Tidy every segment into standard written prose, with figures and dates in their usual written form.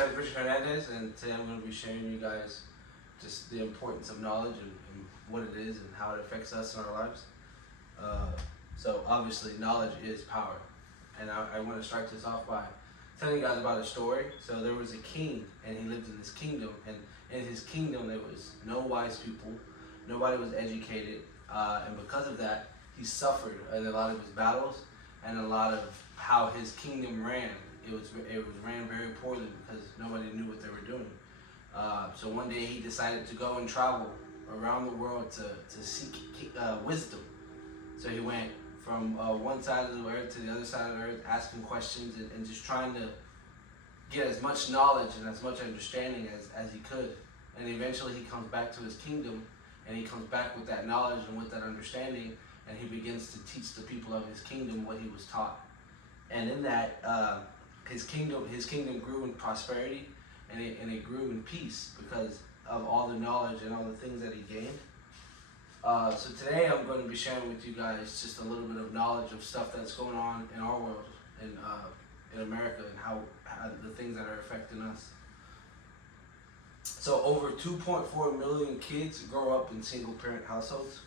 name is Richard Hernandez, and today I'm going to be sharing you guys just the importance of knowledge and what it is and how it affects us in our lives. So obviously knowledge is power, and I want to start this off by telling you guys about a story. So there was a king, and he lived in this kingdom, and in his kingdom there was no wise people, nobody was educated, and because of that he suffered in a lot of his battles and a lot of how his kingdom ran. It was ran very poorly because nobody knew what they were doing. So one day he decided to go and travel around the world to seek wisdom. So he went from one side of the earth to the other side of the earth, asking questions and just trying to get as much knowledge and as much understanding as he could. And eventually he comes back to his kingdom, and he comes back with that knowledge and with that understanding, and he begins to teach the people of his kingdom what he was taught. And in that, his kingdom grew in prosperity, and it grew in peace because of all the knowledge and all the things that he gained. So today I'm going to be sharing with you guys just a little bit of knowledge of stuff that's going on in our world, in America, and how the things that are affecting us. So over 2.4 million kids grow up in single parent households.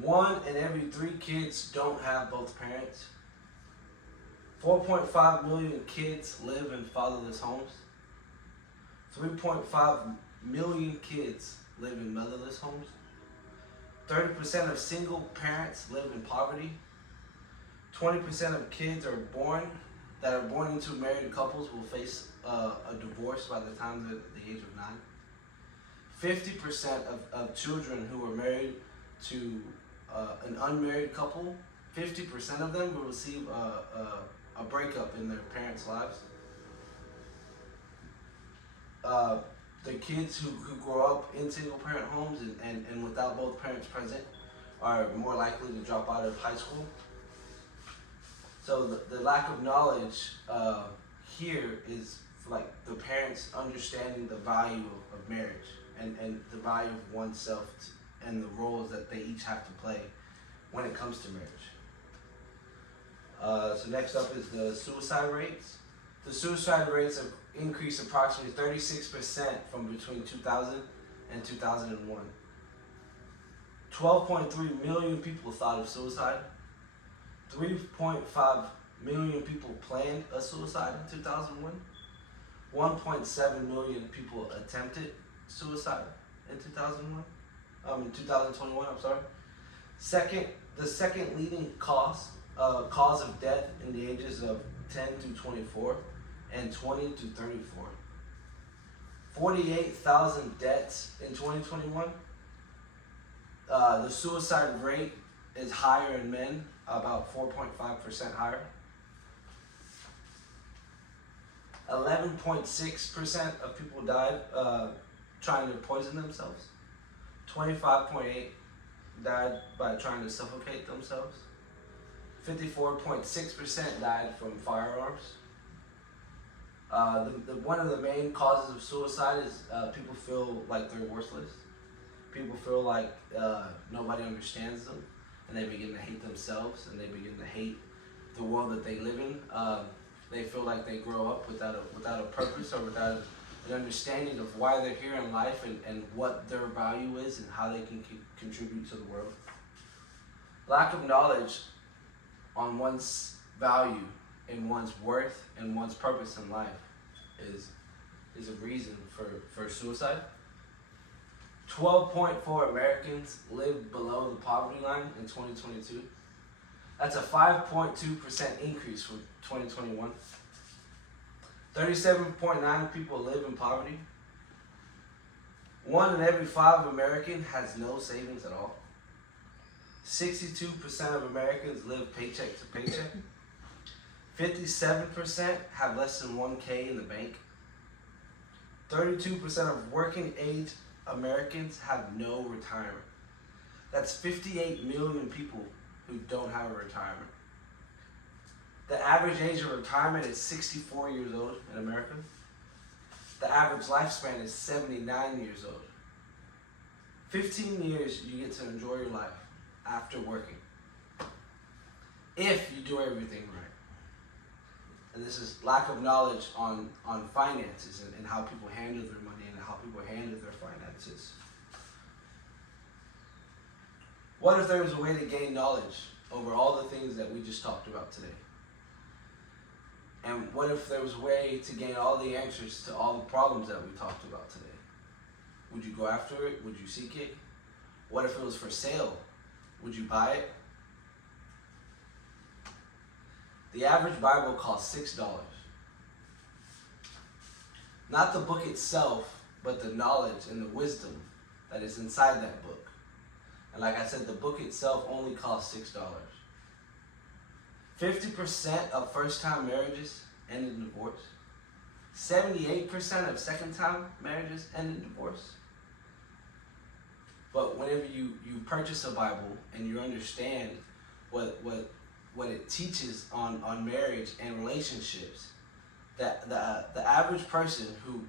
1 in every 3 kids don't have both parents. 4.5 million kids live in fatherless homes. 3.5 million kids live in motherless homes. 30% of single parents live in poverty. 20% of kids that are born into married couples will face a divorce by the time they're the age of 9. 50% of children who are married to an unmarried couple, 50% of them will receive a breakup in their parents' lives. The kids who grow up in single parent homes and without both parents present are more likely to drop out of high school. So the lack of knowledge here is like the parents understanding the value of marriage and the value of oneself and the roles that they each have to play when it comes to marriage. So next up is the suicide rates. The suicide rates have increased approximately 36% from between 2000 and 2001. 12.3 million people thought of suicide. 3.5 million people planned a suicide in 2001. 1.7 million people attempted suicide in 2021, I'm sorry. The second leading cause of death in the ages of 10 to 24 and 20 to 34. 48,000 deaths in 2021. The suicide rate is higher in men, about 4.5% higher. 11.6% of people died trying to poison themselves. 25.8% died by trying to suffocate themselves. 54.6% died from firearms. One of the main causes of suicide is people feel like they're worthless. People feel like nobody understands them, and they begin to hate themselves, and they begin to hate the world that they live in. They feel like they grow up without a purpose or without an understanding of why they're here in life and what their value is and how they can contribute to the world. Lack of knowledge on one's value and one's worth and one's purpose in life is a reason for suicide. 12.4 Americans live below the poverty line in 2022. That's a 5.2% increase from 2021. 37.9 people live in poverty. 1 in every 5 Americans has no savings at all. 62% of Americans live paycheck to paycheck. 57% have less than 1K in the bank. 32% of working age Americans have no retirement. That's 58 million people who don't have a retirement. The average age of retirement is 64 years old in America. The average lifespan is 79 years old. 15 years you get to enjoy your life after working, if you do everything right. And this is lack of knowledge on finances and how people handle their money and how people handle their finances. What if there was a way to gain knowledge over all the things that we just talked about today? And what if there was a way to gain all the answers to all the problems that we talked about today? Would you go after it? Would you seek it? What if it was for sale? Would you buy it? The average Bible costs $6. Not the book itself, but the knowledge and the wisdom that is inside that book. And like I said, the book itself only costs $6. 50% of first-time marriages end in divorce. 78% of second-time marriages end in divorce. But whenever you purchase a Bible and you understand what it teaches on marriage and relationships, that the average person who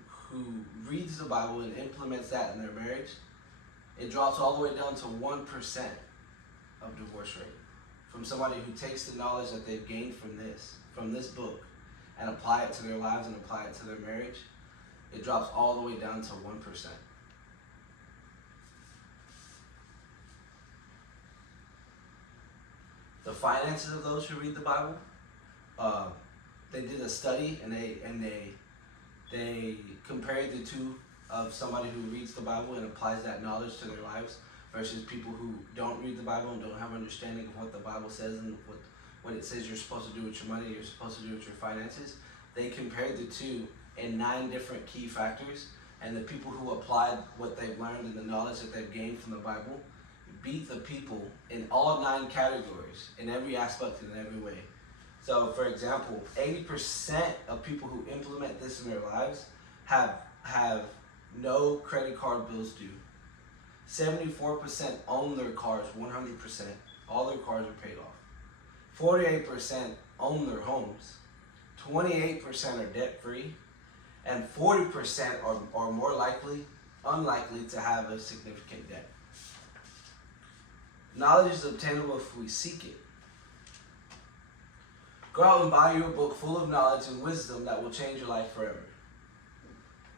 reads the Bible and implements that in their marriage, it drops all the way down to 1% of divorce rate. From somebody who takes the knowledge that they've gained from this book, and apply it to their lives and apply it to their marriage, it drops all the way down to 1%. The finances of those who read the Bible, they did a study and they compared the two of somebody who reads the Bible and applies that knowledge to their lives versus people who don't read the Bible and don't have understanding of what the Bible says and what it says you're supposed to do with your money, you're supposed to do with your finances. They compared the two in 9 different key factors, and the people who applied what they've learned and the knowledge that they've gained from the Bible beat the people in all 9 categories, in every aspect and in every way. So, for example, 80% of people who implement this in their lives have no credit card bills due. 74% own their cars 100%. All their cars are paid off. 48% own their homes. 28% are debt-free. And 40% are more unlikely to have a significant debt. Knowledge is obtainable if we seek it. Go out and buy you a book full of knowledge and wisdom that will change your life forever.